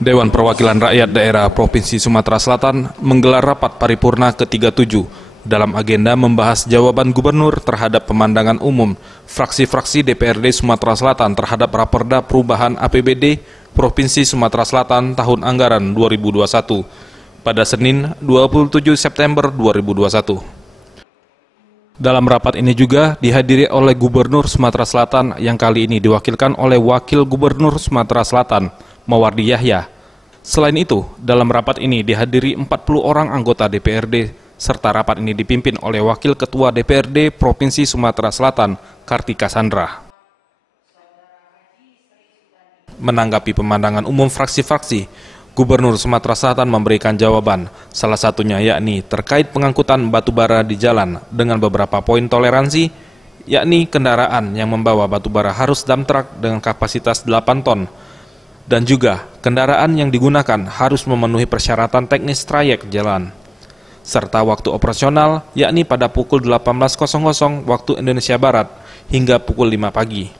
Dewan Perwakilan Rakyat Daerah Provinsi Sumatera Selatan menggelar rapat paripurna ke-37 dalam agenda membahas jawaban Gubernur terhadap pemandangan umum fraksi-fraksi DPRD Sumatera Selatan terhadap Raperda Perubahan APBD Provinsi Sumatera Selatan tahun anggaran 2021 pada Senin 27 September 2021. Dalam rapat ini juga dihadiri oleh Gubernur Sumatera Selatan yang kali ini diwakilkan oleh Wakil Gubernur Sumatera Selatan, Mawardi Yahya. Selain itu, dalam rapat ini dihadiri 40 orang anggota DPRD, serta rapat ini dipimpin oleh Wakil Ketua DPRD Provinsi Sumatera Selatan, Kartika Sandra. Menanggapi pemandangan umum fraksi-fraksi, Gubernur Sumatera Selatan memberikan jawaban, salah satunya yakni terkait pengangkutan batubara di jalan dengan beberapa poin toleransi, yakni kendaraan yang membawa batubara harus dump truck dengan kapasitas 8 ton, dan juga kendaraan yang digunakan harus memenuhi persyaratan teknis trayek jalan, serta waktu operasional yakni pada pukul 18.00 waktu Indonesia Barat hingga pukul 5 pagi.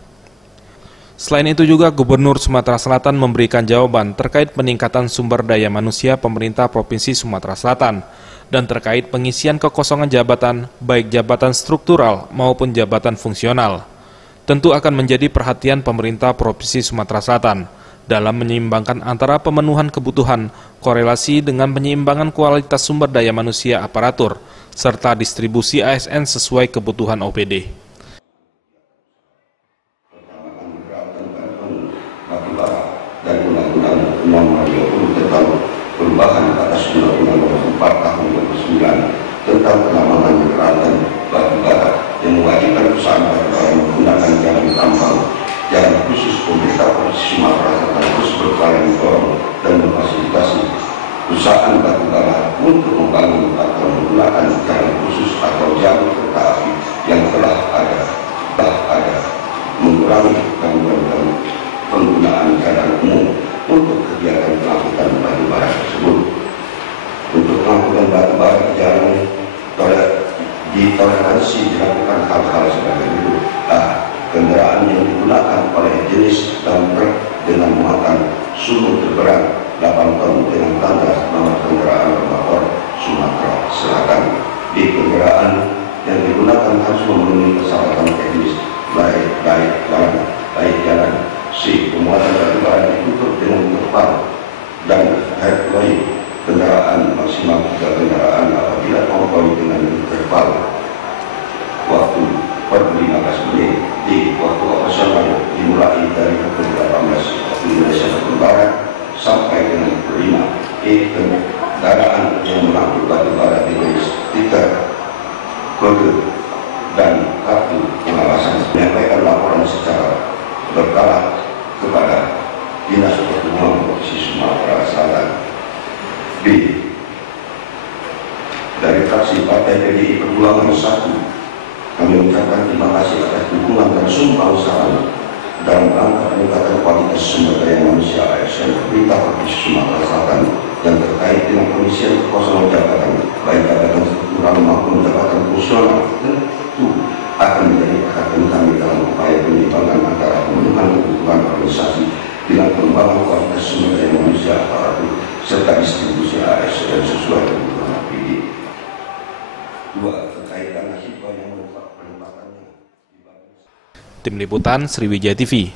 Selain itu juga Gubernur Sumatera Selatan memberikan jawaban terkait peningkatan sumber daya manusia pemerintah Provinsi Sumatera Selatan dan terkait pengisian kekosongan jabatan baik jabatan struktural maupun jabatan fungsional. Tentu akan menjadi perhatian pemerintah Provinsi Sumatera Selatan dalam menyeimbangkan antara pemenuhan kebutuhan korelasi dengan penyeimbangan kualitas sumber daya manusia aparatur serta distribusi ASN sesuai kebutuhan OPD. Dan Undang-Undang Nomor 20 tentang perubahan atas Undang-Undang Nomor 4 Tahun 2009 tentang penambangan peralatan batubara yang mewajibkan perusahaan batubara menggunakan jalan tambang jalan khusus pemerintah Provinsi Sumatera Selatan terus berupaya mendorong dan memfasilitasi perusahaan batubara untuk membangun atau menggunakan jalan khusus atau jalur kereta api yang telah ada mengurangi gangguan penggunaan jalan umum untuk kegiatan pengangkutan batubara tersebut. Untuk pengangkutan batubara di jalan ditoleransi dilakukan hal-hal sebagai berikut. Kendaraan yang digunakan oleh jenis dump truck dengan muatan sumur terberat 8 ton dengan tanda nomor kendaraan bermotor Sumatera Selatan. Di kendaraan yang digunakan harus memenuhi persyaratan teknis baik jalan. C. Pemuatan batubara ditutup dengan terpal dan headway kendaraan maksimal 3 kendaraan apabila konvoy dengan terpal waktu per 15 menit. Di waktu operasional dimulai dari pukul 18 waktu Indonesia Barat sampai dengan pukul 5. Kendaraan yang mengangkut batubara diberi stiker, kode, dan kartu pengawasan. Menyampaikan laporan secara berkala kepada Dinas Perhubungan Provinsi Sumatera Selatan. B. Dari fraksi Partai PDI Perjuangan 1, kami mengucapkan terima kasih atas dukungan dan sumpah usaha dalam rangka peningkatan kualitas sumber daya manusia ASN pemerintah Provinsi Sumatera Selatan dan terkait dengan pengisian kekosongan jabatan baik jabatan struktural maupun jabatan fungsional tentu akan menjadi perhatian kami dalam upaya penyimpanan antara pemenuhan kebutuhan organisasi dengan pengembangan kualitas sumber daya manusia aparatur serta distribusi ASN sesuai kebutuhan APD. 2. Terkait dengan siswa yang menetap penempatannya. Tim Liputan Sriwijaya TV.